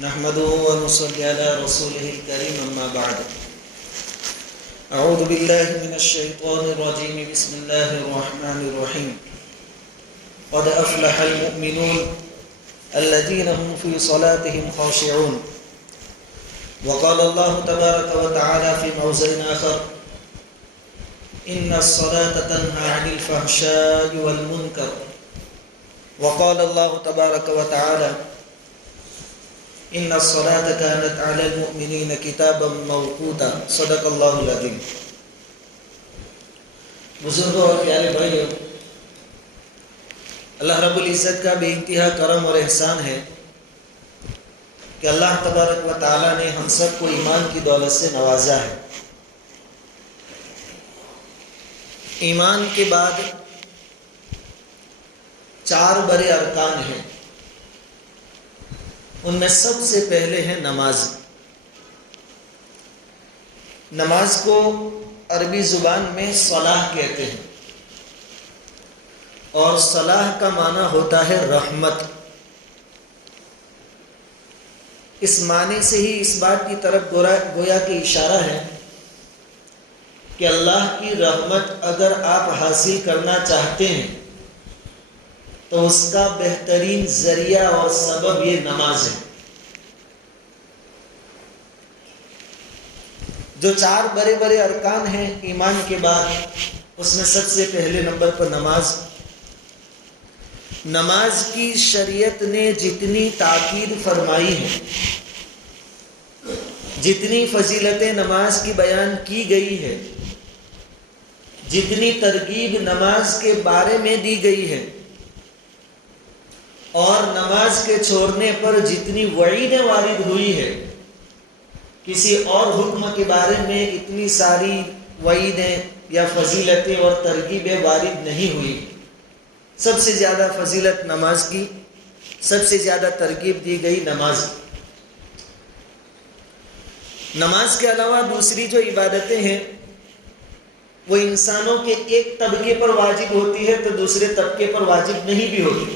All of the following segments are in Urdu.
نحمده ونصلي على رسوله الكريم أما بعد أعوذ بالله من الشيطان الرجيم بسم الله الرحمن الرحيم قد أفلح المؤمنون الذين هم في صلاتهم خاشعون وقال الله تبارك وتعالى في موضع آخر إن الصلاة تنهى عن الفحشاء والمنكر وقال الله تبارك وتعالى إن الصلاة كانت على المؤمنين كتابا موقوتا صدق الله العظيم. بزرگوں اور پیارے بھائیوں، اللہ رب العزت کا بے انتہا کرم اور احسان ہے کہ اللہ تبارک و تعالی نے ہم سب کو ایمان کی دولت سے نوازا ہے. ایمان کے بعد 4 بڑے ارکان ہیں. ان میں سب سے پہلے ہے نماز. نماز کو عربی زبان میں صلاح کہتے ہیں اور صلاح کا معنی ہوتا ہے رحمت. اس معنی سے ہی اس بات کی طرف گویا کہ اشارہ ہے کہ اللہ کی رحمت اگر آپ حاصل کرنا چاہتے ہیں تو اس کا بہترین ذریعہ اور سبب یہ نماز ہے. جو 4 بڑے بڑے ارکان ہیں ایمان کے بعد، اس میں سب سے پہلے نمبر پر نماز. نماز کی شریعت نے جتنی تاکید فرمائی ہے، جتنی فضیلتیں نماز کی بیان کی گئی ہے، جتنی ترغیب نماز کے بارے میں دی گئی ہے، اور نماز کے چھوڑنے پر جتنی وعیدیں وارد ہوئی ہے، کسی اور حکم کے بارے میں اتنی ساری وعیدیں یا فضیلتیں اور ترغیبیں وارد نہیں ہوئی. سب سے زیادہ فضیلت نماز کی، سب سے زیادہ ترغیب دی گئی نماز. نماز کے علاوہ دوسری جو عبادتیں ہیں وہ انسانوں کے ایک طبقے پر واجب ہوتی ہے تو دوسرے طبقے پر واجب نہیں بھی ہوتی.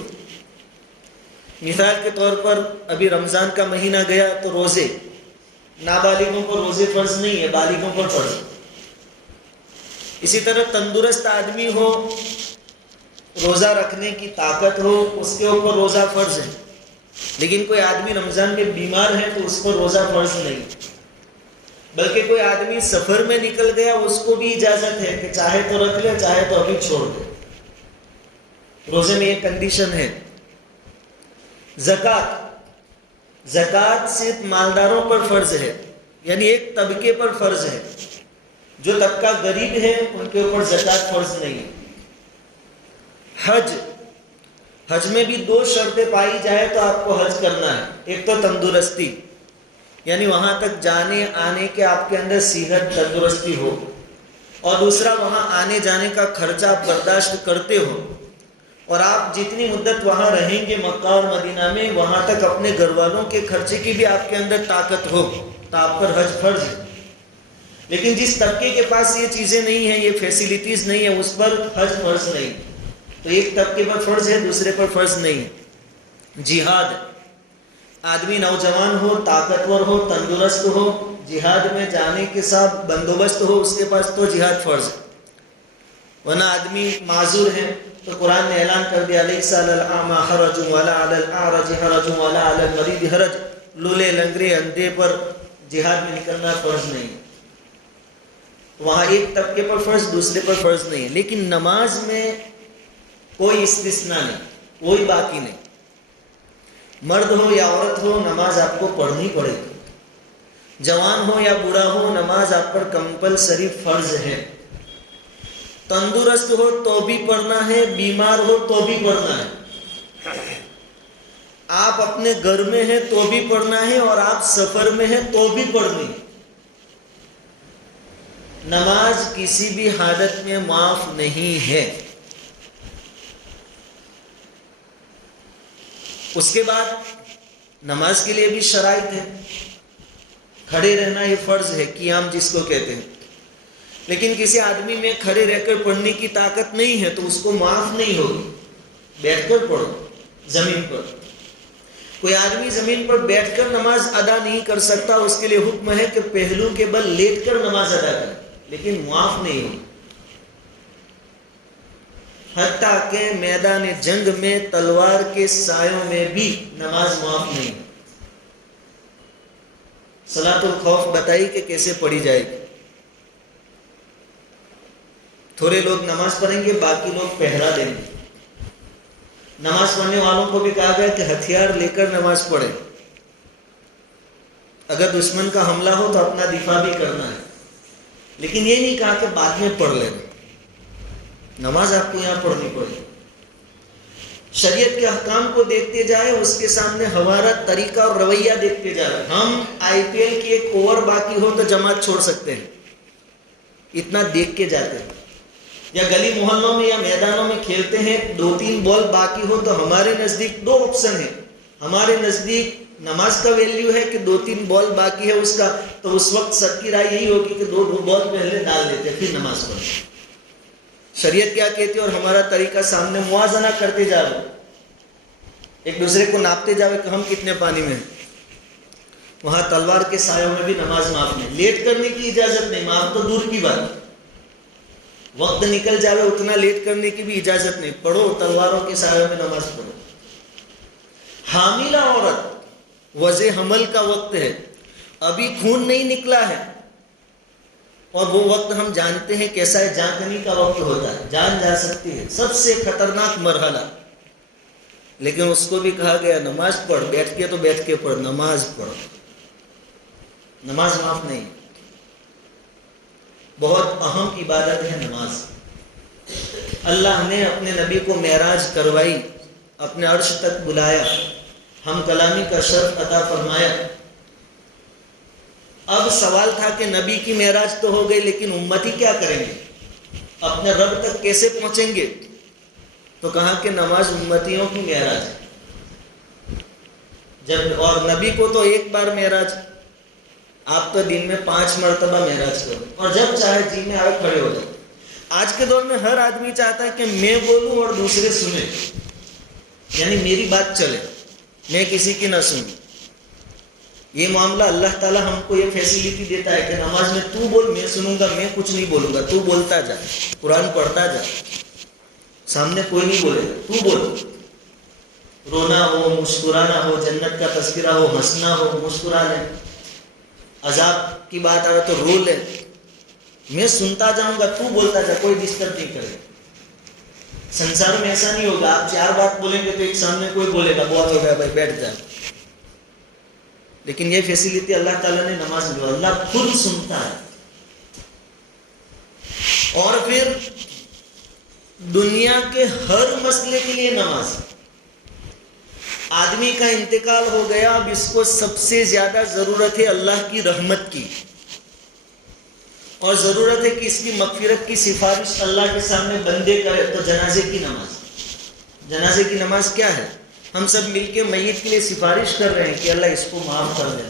مثال کے طور پر ابھی رمضان کا مہینہ گیا تو روزے نابالغوں پر روزے فرض نہیں ہے، بالغوں پر فرض. اسی طرح تندرست آدمی ہو، روزہ رکھنے کی طاقت ہو، اس کے اوپر روزہ فرض ہے. لیکن کوئی آدمی رمضان میں بیمار ہے تو اس پر روزہ فرض نہیں. بلکہ کوئی آدمی سفر میں نکل گیا، اس کو بھی اجازت ہے کہ چاہے تو رکھ لے، چاہے تو ابھی چھوڑ دے. روزے میں ایک کنڈیشن ہے. زکوٰۃ صرف مالداروں پر فرض ہے، یعنی ایک طبقے پر فرض ہے. جو طبقہ غریب ہے ان کے اوپر زکوٰۃ فرض نہیں ہے. حج میں بھی 2 شرطیں پائی جائے تو آپ کو حج کرنا ہے. ایک تو تندرستی، یعنی وہاں تک جانے آنے کے آپ کے اندر صحت تندرستی ہو، اور دوسرا وہاں آنے جانے کا خرچہ آپ برداشت کرتے ہو، اور آپ جتنی مدت وہاں رہیں گے مکہ اور مدینہ میں، وہاں تک اپنے گھر والوں کے خرچے کی بھی آپ کے اندر طاقت ہو تو آپ پر حج فرض ہے. لیکن جس طبقے کے پاس یہ چیزیں نہیں ہیں، یہ فیسیلیٹیز نہیں ہیں، اس پر حج فرض نہیں. تو ایک طبقے پر فرض ہے، دوسرے پر فرض نہیں ہے. جہاد، آدمی نوجوان ہو، طاقتور ہو، تندرست ہو، جہاد میں جانے کے ساتھ بندوبست ہو اس کے پاس تو جہاد فرض ہے. ورنہ آدمی معذور ہے تو قرآن نے اعلان کر دیا لیس علی الاعمی حرج ولا علی الاعرج حرج ولا علی المریض حرج. لولے لنگڑے اندھے پر جہاد میں نکلنا فرض نہیں. وہاں ایک طبقے پر فرض، دوسرے پر فرض نہیں ہے. لیکن نماز میں کوئی استثناء نہیں، کوئی باقی نہیں. مرد ہو یا عورت ہو، نماز آپ کو پڑھنی پڑے گی. جوان ہو یا بوڑھا ہو، نماز آپ پر کمپلسری فرض ہے. تندرست ہو تو بھی پڑھنا ہے، بیمار ہو تو بھی پڑھنا ہے. آپ اپنے گھر میں ہیں تو بھی پڑھنا ہے، اور آپ سفر میں ہیں تو بھی پڑھنی ہے. نماز کسی بھی حالت میں معاف نہیں ہے. اس کے بعد نماز کے لیے بھی شرائط ہے. کھڑے رہنا یہ فرض ہے، قیام جس کو کہتے ہیں. لیکن کسی آدمی میں کھڑے رہ کر پڑھنے کی طاقت نہیں ہے تو اس کو معاف نہیں ہوگی. بیٹھ کر پڑھو زمین پر. کوئی آدمی زمین پر بیٹھ کر نماز ادا نہیں کر سکتا، اس کے لیے حکم ہے کہ پہلو کے بل لیٹ کر نماز ادا کرے، لیکن معاف نہیں ہو۔ حتیٰ کہ میدان جنگ میں تلوار کے سایوں میں بھی نماز معاف نہیں۔ صلاۃ الخوف بتائی کہ کیسے پڑھی جائے گی۔ تھوڑے لوگ نماز پڑھیں گے، باقی لوگ پہرا دیں گے۔ نماز پڑھنے والوں کو بھی کہا گیا کہ ہتھیار لے کر نماز پڑھے، اگر دشمن کا حملہ ہو تو اپنا دفاع بھی کرنا ہے، لیکن یہ نہیں کہا کہ بعد میں پڑھ لینا۔ نماز آپ کو یہاں پڑھنی پڑے، شریعت کے احکام کو دیکھتے جائے، اس کے سامنے ہمارا طریقہ اور رویہ دیکھتے جائے۔ ہم IPL کی ایک اوور باقی ہو تو جماعت چھوڑ سکتے ہیں، اتنا دیکھ کے جاتے ہیں۔ یا گلی محلوں میں یا میدانوں میں کھیلتے ہیں، 2-3 بال باقی ہو تو ہمارے نزدیک 2 آپشن ہیں۔ ہمارے نزدیک نماز کا ویلیو ہے کہ 2-3 بال باقی ہے اس کا، تو اس وقت سب کی رائے یہی ہوگی کہ 2 بال پہلے ڈال دیتے پھر نماز پڑھیں۔ شریعت کیا کہتی ہے اور ہمارا طریقہ سامنے موازنہ کرتے جا رہے، ایک دوسرے کو ناپتے جاوے کہ ہم کتنے پانی میں ہیں۔ وہاں تلوار کے سایوں میں بھی نماز معاف نہیں، لیٹ کرنے کی اجازت نہیں، معاف تو دور کی بات، وقت نکل جاوے اتنا لیٹ کرنے کی بھی اجازت نہیں، پڑھو تلواروں کے سایوں میں نماز پڑھو۔ حاملہ عورت، وضع حمل کا وقت ہے، ابھی خون نہیں نکلا ہے، اور وہ وقت ہم جانتے ہیں کیسا ہے، جانکنی کا وقت ہوتا ہے، جان جا سکتی ہے، سب سے خطرناک مرحلہ، لیکن اس کو بھی کہا گیا نماز پڑھ، بیٹھ کے تو بیٹھ کے پڑھ، نماز پڑھ، نماز معاف نہیں۔ بہت اہم عبادت ہے نماز۔ اللہ نے اپنے نبی کو معراج کروائی، اپنے عرش تک بلایا، ہم کلامی کا شرف عطا فرمایا۔ اب سوال تھا کہ نبی کی معراج تو ہو گئی، لیکن امتی کیا کریں گے، اپنے رب تک کیسے پہنچیں گے؟ تو کہا کہ نماز امتیوں کی معراج ہے، اور نبی کو تو ایک بار معراج، آپ تو دن میں 5 مرتبہ معراج کرو، اور جب چاہے جی میں آئے کھڑے ہو جائے۔ آج کے دور میں ہر آدمی چاہتا ہے کہ میں بولوں اور دوسرے سنیں، یعنی میری بات چلے، میں کسی کی نہ سنوں۔ یہ معاملہ اللہ تعالیٰ ہم کو یہ فیسلٹی دیتا ہے کہ نماز میں تو بول، میں سنوں گا، میں کچھ نہیں بولوں گا، تو بولتا جا، قرآن پڑھتا جا، سامنے کوئی نہیں بولے گا، تو بول۔ رونا ہو، مسکرانا ہو، جنت کا تذکرہ ہو، ہنسنا ہو، مسکرا لے، عذاب کی بات آئے تو رو لے، میں سنتا جاؤں گا، تو بولتا جا، کوئی ڈسٹرب نہیں کرے۔ سنسار میں ایسا نہیں ہوگا، آپ 4 بات بولیں گے تو ایک سامنے کوئی بولے گا بہت ہو گیا بھائی بیٹھ جائے، لیکن یہ فیسلٹی اللہ تعالیٰ نے نماز میں، اللہ خود سنتا ہے۔ اور پھر دنیا کے ہر مسئلے کے لیے نماز۔ آدمی کا انتقال ہو گیا، اب اس کو سب سے زیادہ ضرورت ہے اللہ کی رحمت کی، اور ضرورت ہے کہ اس کی مغفرت کی سفارش اللہ کے سامنے بندے کرے، تو جنازے کی نماز۔ جنازے کی نماز کیا ہے؟ ہم سب مل کے میت کے لیے سفارش کر رہے ہیں کہ اللہ اس کو معاف کر دے۔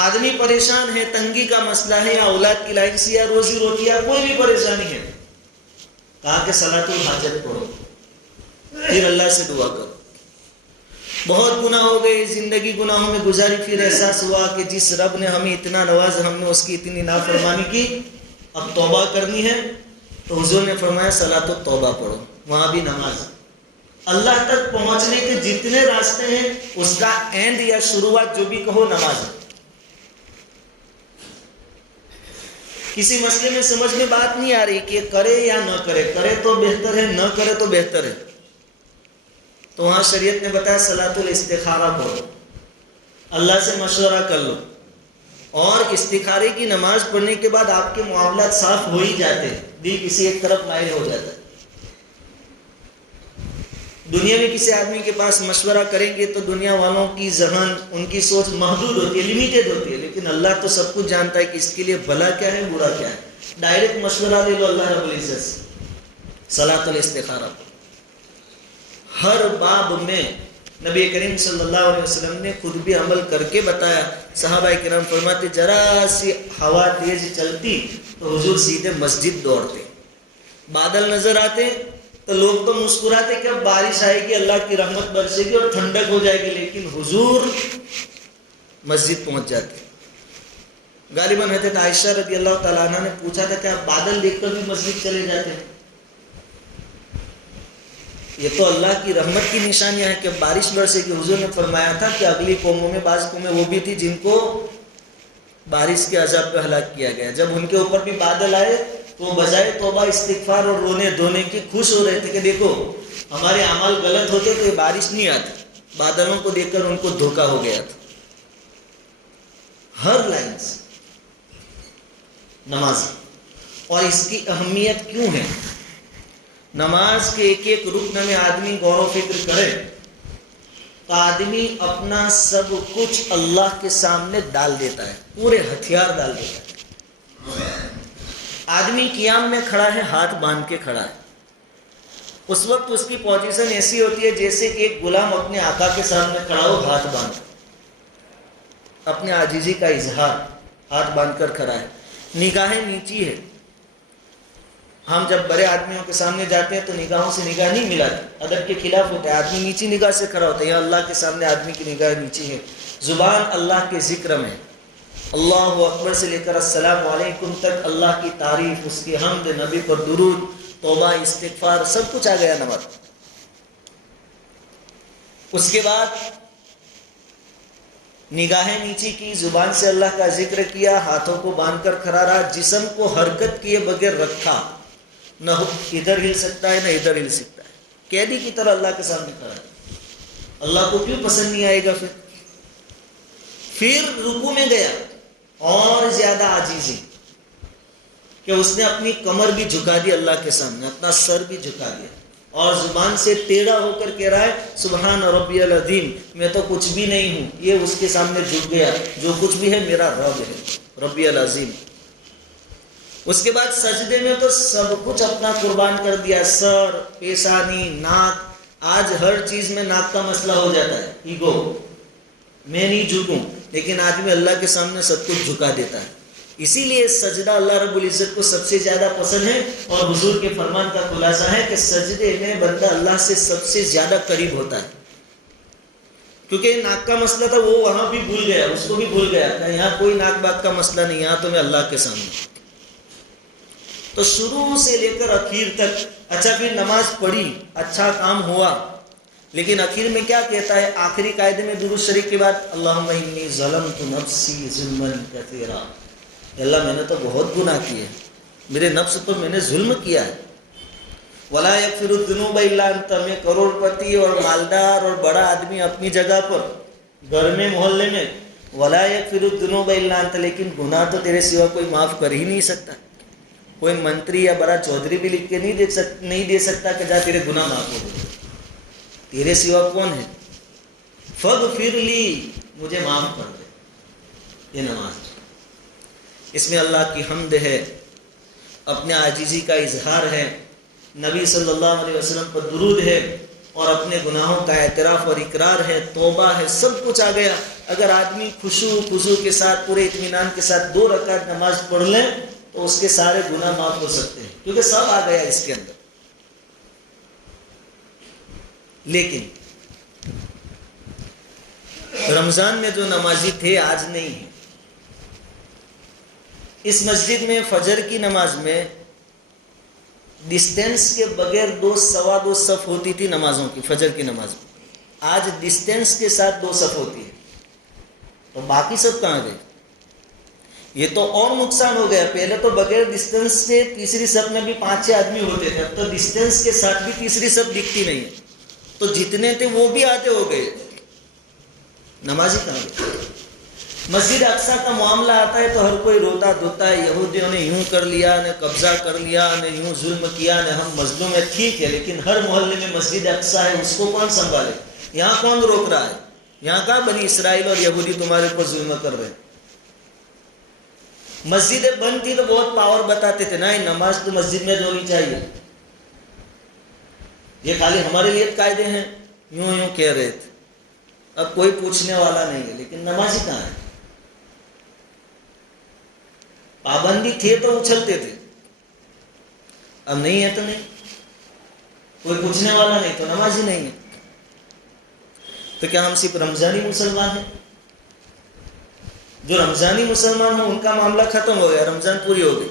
آدمی پریشان ہے، تنگی کا مسئلہ ہے، یا اولاد کی لائن سے، یا روزی روٹی، یا کوئی بھی پریشانی ہے، کہا کہ صلاۃ الحاجت پڑھو، پھر اللہ سے دعا کرو۔ بہت گناہ ہو گئے، زندگی گناہوں میں گزاری، پھر احساس ہوا کہ جس رب نے ہمیں اتنا نوازا، ہم نے اس کی اتنی نافرمانی کی، اب توبہ کرنی ہے، تو حضور نے فرمایا صلاۃ التوبہ پڑھو، وہاں بھی نماز۔ اللہ تک پہنچنے کے جتنے راستے ہیں، اس کا اینڈ یا شروعات جو بھی کہو نماز ہے۔ کسی مسئلے میں سمجھ میں بات نہیں آ رہی کہ کرے یا نہ کرے، کرے تو بہتر ہے، نہ کرے تو بہتر ہے، تو وہاں شریعت نے بتایا صلاۃ الاستخارہ پڑھو، اللہ سے مشورہ کر لو، اور استخارے کی نماز پڑھنے کے بعد آپ کے معاملات صاف ہو ہی جاتے ہیں، دل کسی ایک طرف مائل ہو جاتا ہے۔ دنیا میں کسی آدمی کے پاس مشورہ کریں گے تو دنیا والوں کی ذہن، ان کی سوچ محدود ہوتی ہے، لمیٹڈ ہوتی ہے، لیکن اللہ تو سب کچھ جانتا ہے کہ اس کے لیے بھلا کیا ہے، برا کیا ہے۔ ڈائریکٹ مشورہ لے لو اللہ رب العزت سے، صلاۃ الاستخارہ۔ ہر باب میں نبی کریم صلی اللہ علیہ وسلم نے خود بھی عمل کر کے بتایا۔ صحابہ کرام فرماتے ذرا سی ہوا تیز چلتی تو حضور سیدھے مسجد دوڑتے، بادل نظر آتے تو لوگ تو مسکراتے کہ اب بارش آئے گی، اللہ کی رحمت برسے گی اور ٹھنڈک ہو جائے گی، لیکن حضور مسجد پہنچ جاتے۔ غالباً حضرت عائشہ رضی اللہ تعالیٰ عنہ نے پوچھا تھا کہ آپ بادل دیکھ کر بھی مسجد چلے جاتے ہیں؟ یہ تو اللہ کی رحمت کی نشانیاں ہیں کہ بارش برسے گی۔ حضور نے فرمایا تھا کہ اگلی قوموں میں بعض قومیں وہ بھی تھی جن کو بارش کے عذاب پہ ہلاک کیا گیا، جب ان کے اوپر بھی بادل آئے تو وہ بجائے توبہ استغفار اور رونے دھونے کی خوش ہو رہے تھے کہ دیکھو ہمارے اعمال غلط ہوتے تو یہ بارش نہیں آتی، بادلوں کو دیکھ کر ان کو دھوکہ ہو گیا تھا۔ ہر لائن سے نماز، اور اس کی اہمیت کیوں ہے؟ نماز کے ایک ایک رکن میں آدمی غور و فکر کرے تو آدمی اپنا سب کچھ اللہ کے سامنے ڈال دیتا ہے، پورے ہتھیار ڈال دیتا ہے۔ آدمی قیام میں کھڑا ہے، ہاتھ باندھ کے کھڑا ہے، اس وقت اس کی پوزیشن ایسی ہوتی ہے جیسے کہ ایک غلام اپنے آقا کے سامنے کھڑا ہو، ہاتھ باندھ کر اپنے عاجزی کا اظہار، ہاتھ باندھ کر کھڑا ہے، نگاہیں نیچی ہے۔ ہم جب بڑے آدمیوں کے سامنے جاتے ہیں تو نگاہوں سے نگاہ نہیں ملاتی، ادب کے خلاف ہوتا ہے، آدمی نیچی نگاہ سے کھڑا ہوتا ہے۔ یہاں اللہ کے سامنے آدمی کی نگاہ نیچی ہے، زبان اللہ کے ذکر میں، اللہ اکبر سے لے کر السلام علیکم تک اللہ کی تعریف، اس کی حمد، نبی پر درود، توبہ استغفار، سب کچھ آ گیا نماز۔ اس کے بعد نگاہیں نیچی کی، زبان سے اللہ کا ذکر کیا، ہاتھوں کو باندھ کر کھڑا رہا، جسم کو حرکت کیے بغیر رکھا، نہ ادھر ہل سکتا ہے نہ ادھر ہل سکتا ہے، قیدی کی طرح اللہ کے سامنے کھڑا ہے۔ اللہ کو کیوں پسند نہیں آئے گا؟ پھر رکوع میں گیا، اور زیادہ عاجزی کہ اس نے اپنی کمر بھی جھکا دی اللہ کے سامنے، اپنا سر بھی جھکا دیا، اور زبان سے ٹیڑھا ہو کر کہہ رہا ہے سبحان ربی العظیم، میں تو کچھ بھی نہیں ہوں، یہ اس کے سامنے جھک گیا، جو کچھ بھی ہے میرا رب ہے، ربی العظیم۔ اس کے بعد سجدے میں تو سب کچھ اپنا قربان کر دیا، سر، پیشانی، ناک۔ آج ہر چیز میں ناک کا مسئلہ ہو جاتا ہے، ایگو، میں نہیں جھکوں، لیکن آدمی اللہ کے سامنے سب کچھ جھکا دیتا ہے۔ اسی لیے سجدہ اللہ رب العزت کو سب سے زیادہ پسند ہے، اور حضور کے فرمان کا خلاصہ ہے کہ سجدے میں بندہ اللہ سے سب سے زیادہ قریب ہوتا ہے۔ کیونکہ ناک کا مسئلہ تھا، وہ وہاں بھی بھول گیا، اس کو بھی بھول گیا، یہاں کوئی ناک باک کا مسئلہ نہیں، یہاں تو میں اللہ کے سامنے۔ تو شروع سے لے کر اخیر تک، اچھا پھر نماز پڑھی، اچھا کام ہوا، لیکن آخر میں کیا کہتا ہے؟ آخری قاعدے میں درود شریف کے بعد اللہم انی ظلمت نفسی ظلما کثیرا، اللہ میں نے تو بہت گناہ کیے، میرے نفس پر میں نے ظلم کیا ہے۔ ولا یغفر الذنوب الا انت، میں کروڑ پتی اور مالدار اور بڑا آدمی اپنی جگہ پر، گھر میں محلے میں، ولا یغفر الذنوب الا انت، لیکن گناہ تو تیرے سوا کوئی معاف کر ہی نہیں سکتا۔ کوئی منتری یا بڑا چودھری بھی لکھ کے نہیں دے سکتا کہ جا تیرے گناہ معاف ہو گئے، تیرے سوا کون ہے؟ فاغفر لی، مجھے معاف کر دے۔ یہ نماز، اس میں اللہ کی حمد ہے، اپنے عاجزی کا اظہار ہے، نبی صلی اللہ علیہ وسلم پر درود ہے، اور اپنے گناہوں کا اعتراف اور اقرار ہے، توبہ ہے، سب کچھ آ گیا۔ اگر آدمی خضوع کے ساتھ، پورے اطمینان کے ساتھ 2 رکعت نماز پڑھ لیں تو اس کے سارے گناہ معاف ہو سکتے ہیں، کیونکہ سب آ گیا اس کے اندر۔ لیکن رمضان میں جو نمازی تھے آج نہیں ہے۔ اس مسجد میں فجر کی نماز میں ڈسٹینس کے بغیر 2 سوا 2 صف ہوتی تھی نمازوں کی، فجر کی نماز میں۔ آج ڈسٹینس کے ساتھ 2 صف ہوتی ہے، تو باقی سب کہاں گئے؟ یہ تو اور نقصان ہو گیا۔ پہلے تو بغیر ڈسٹینس سے تیسری صف میں بھی 5-6 آدمی ہوتے تھے، اب تو ڈسٹینس کے ساتھ بھی تیسری صف دکھتی نہیں ہے، تو جتنے تھے وہ بھی آتے ہو گئے، نمازی کہاں گئے؟ مسجد اقصیٰ کا معاملہ آتا ہے تو ہر کوئی روتا دھوتا ہے، یہودیوں نے یوں کر لیا، نے قبضہ کر لیا، نے یوں ظلم کیا، نے ہم مظلوم ہیں۔ ٹھیک ہے، لیکن ہر محلے میں مسجد اقصیٰ ہے، اس کو کون سنبھالے؟ یہاں کون روک رہا ہے؟ یہاں کا بنی اسرائیل اور یہودی تمہارے اوپر ظلم کر رہے ہیں۔ مسجدیں بند تھی تو بہت پاور بتاتے تھے، نہیں نماز تو مسجد میں ہونی چاہیے، یہ خالی ہمارے لیے قاعدے ہیں، یوں کہہ رہے تھے۔ اب کوئی پوچھنے والا نہیں ہے، لیکن نمازی کہاں ہے؟ پابندی تھے تو اچھلتے تھے، اب نہیں ہے تو نہیں۔ کوئی پوچھنے والا نہیں تو نماز ہی نہیں ہے. تو کیا ہم صرف رمضانی مسلمان ہیں؟ جو رمضانی مسلمان ہوں ان کا معاملہ ختم ہو گیا، رمضان پوری ہو گئی.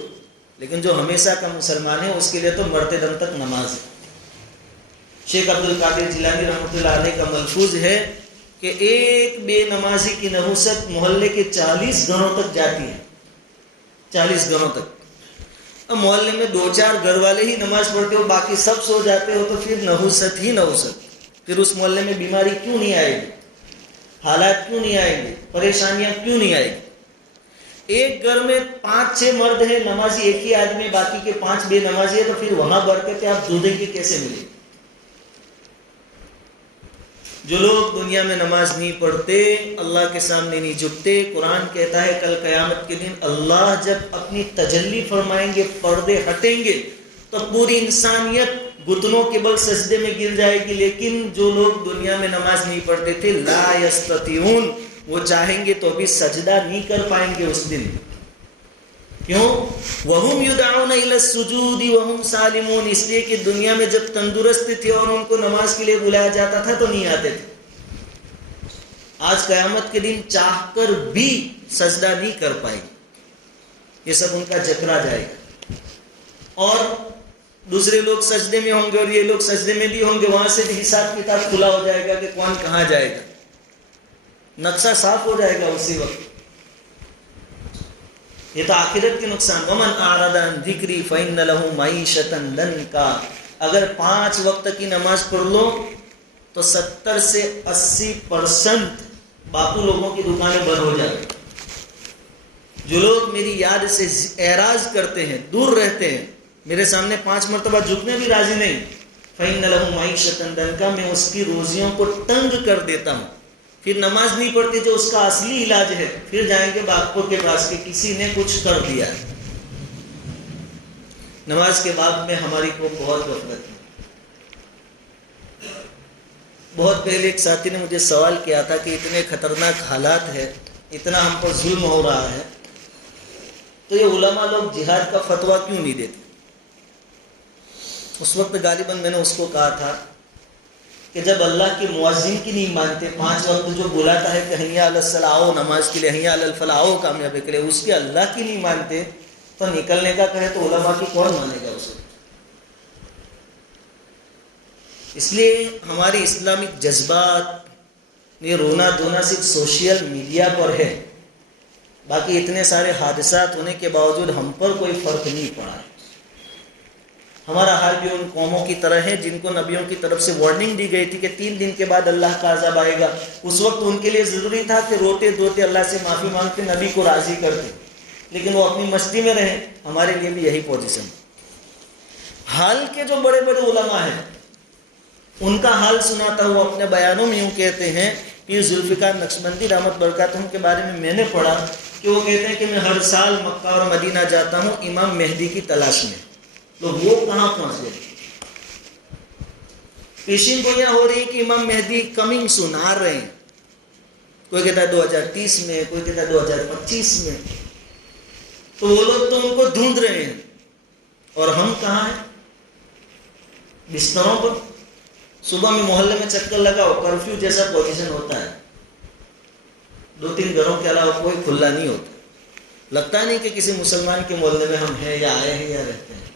لیکن جو ہمیشہ کا مسلمان ہے اس کے لیے تو مرتے دم تک نماز ہے. شیخ عبد القادر جیلانی رحمۃ اللہ علیہ کا ملفوظ ہے کہ ایک بے نمازی کی نحوست محلے کے 40 گھروں تک جاتی ہے. 40 گھروں تک. اب محلے میں 2-4 گھر والے ہی نماز پڑھتے ہو، باقی سب سو جاتے ہو، تو پھر نحوست ہی نحوست. پھر اس محلے میں بیماری کیوں نہیں آئے گی؟ حالات کیوں نہیں آئیں گے؟ پریشانیاں کیوں نہیں آئے گی؟ ایک گھر میں 5-6 مرد ہیں نمازی، ایک ہی آدمی، باقی کے 5 بے نمازی ہے، تو پھر وہاں برکتیں آپ ڈھونڈیں گے کیسے ملے؟ جو لوگ دنیا میں نماز نہیں پڑھتے، اللہ کے سامنے نہیں جھکتے، قرآن کہتا ہے کل قیامت کے دن اللہ جب اپنی تجلی فرمائیں گے، پردے ہٹیں گے، تو پوری انسانیت گھٹنوں کے بل سجدے میں گر جائے گی. لیکن جو لوگ دنیا میں نماز نہیں پڑھتے تھے، لا یستطیعون، وہ چاہیں گے تو بھی سجدہ نہیں کر پائیں گے اس دن. کیوں؟ وَهُمْ يُدْعَوْنَ إِلَى السُّجُودِ وَهُمْ سَالِمُونَ، اس لیے کہ دنیا میں جب تندرست تھے اور ان کو نماز کے لیے بلایا جاتا تھا تو نہیں آتے تھے. آج قیامت کے دن چاہ کر بھی سجدہ نہیں کر پائے گی. یہ سب ان کا جکڑا جائے گا، اور دوسرے لوگ سجدے میں ہوں گے اور یہ لوگ سجدے میں بھی ہوں گے. وہاں سے بھی حساب کتاب کھلا ہو جائے گا کہ کون کہاں جائے گا. نقشہ صاف ہو جائے گا اسی وقت. یہ تو آخرت کے نقصان. ومن اعرض عن ذکری فإن له معیشۃ ضنکا. اگر 5 وقت کی نماز پڑھ لو تو 70 سے 80% باقی لوگوں کی دکانیں بند ہو جائیں. جو لوگ میری یاد سے اعراض کرتے ہیں، دور رہتے ہیں، میرے سامنے 5 مرتبہ جھکنے بھی راضی نہیں، فإن له معیشۃ ضنکا، میں اس کی روزیوں کو تنگ کر دیتا ہوں. پھر نماز نہیں پڑھتی جو اس کا اصلی علاج ہے، پھر جائیں گے باغپور کے پاس کہ کسی نے کچھ کر دیا. نماز کے باب میں ہماری کو بہت غفلت ہے. بہت پہلے ایک ساتھی نے مجھے سوال کیا تھا کہ اتنے خطرناک حالات ہے، اتنا ہم پر ظلم ہو رہا ہے، تو یہ علماء لوگ جہاد کا فتویٰ کیوں نہیں دیتے؟ اس وقت غالباً میں نے اس کو کہا تھا کہ جب اللہ کے مؤذن کی نہیں مانتے، 5 وقت جو بلاتا ہے کہ حی علی الصلاۃ، آؤ نماز کے لیے، حی علی الفلاح، آؤ کامیابی کے لیے، اس کے اللہ کی نہیں مانتے تو نکلنے کا کہے تو علماء کی کون مانے گا اسے؟ اس لیے ہمارے اسلامک جذبات، یہ رونا دھونا صرف سوشل میڈیا پر ہے، باقی اتنے سارے حادثات ہونے کے باوجود ہم پر کوئی فرق نہیں پڑا ہے. ہمارا حال بھی ان قوموں کی طرح ہے جن کو نبیوں کی طرف سے وارننگ دی گئی تھی کہ 3 دن کے بعد اللہ کا عذاب آئے گا. اس وقت ان کے لیے ضروری تھا کہ روتے دھوتے اللہ سے معافی مانگتے، نبی کو راضی کرتے، لیکن وہ اپنی مستی میں رہے. ہمارے لیے بھی یہی پوزیشن. حال کے جو بڑے بڑے علماء ہیں ان کا حال سناتا ہوا اپنے بیانوں میں یوں کہتے ہیں. پیر ذوالفقار نقشبندی رحمت برکاتہم کے بارے میں نے پڑھا کہ وہ کہتے ہیں کہ میں ہر سال مکہ اور مدینہ جاتا ہوں امام مہدی کی تلاش میں. تو وہ کہاں پہنچ گئے؟ پیشین گوئیاں ہو رہی کہ امام مہدی کمنگ سون، آ رہے ہیں. کوئی کہتا ہے 2030 میں، کوئی کہتا ہے 2025 میں. تو وہ لوگ تو ان کو ڈھونڈ رہے ہیں، اور ہم کہاں ہیں؟ بستروں پر. صبح میں محلے میں چکر لگاؤ، کرفیو جیسا پوزیشن ہوتا ہے، 2-3 گھروں کے علاوہ کوئی کھلا نہیں ہوتا. لگتا نہیں کہ کسی مسلمان کے محلے میں ہم ہیں یا آئے ہیں یا رہتے ہیں.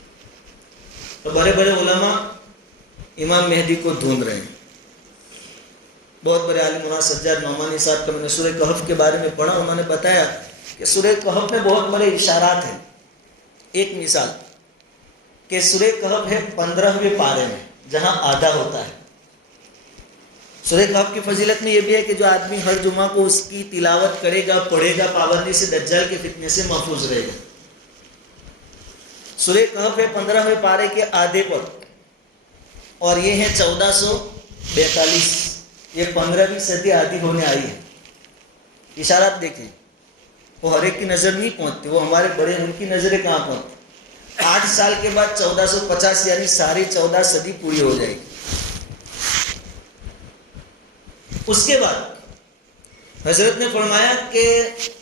تو بڑے بڑے علماء امام مہدی کو ڈھونڈ رہے ہیں. بہت بڑے عالم مولانا سجاد نعمانی صاحب کا میں نے سورہ کہف کے بارے میں پڑھا. انہوں نے بتایا کہ سورہ کہف میں بہت بڑے اشارات ہیں. ایک مثال کہ سورہ کہف ہے 15ویں پارے میں جہاں آدھا ہوتا ہے. سورہ کہف کی فضیلت میں یہ بھی ہے کہ جو آدمی ہر جمعہ کو اس کی تلاوت کرے گا، پڑھے گا، پابندی سے دجال کے فتنے سے محفوظ رہے گا. سورہ کہف ہے 15ویں پارے کے آدھے پر، اور یہ ہے 1442. یہ 15ویں صدی آدھی ہونے آئی ہے. اشارات دیکھیں، وہ ہر ایک کی نظر نہیں پہنچتی، وہ ہمارے بڑے ان کی نظریں کہاں پہنچتی. 8 سال کے بعد 1450 یعنی ساری 14 صدی پوری ہو جائے گی. اس کے بعد حضرت نے فرمایا کہ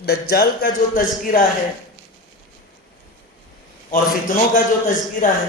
دجال کا جو تذکرہ ہے اور فتنوں کا جو تذکرہ ہے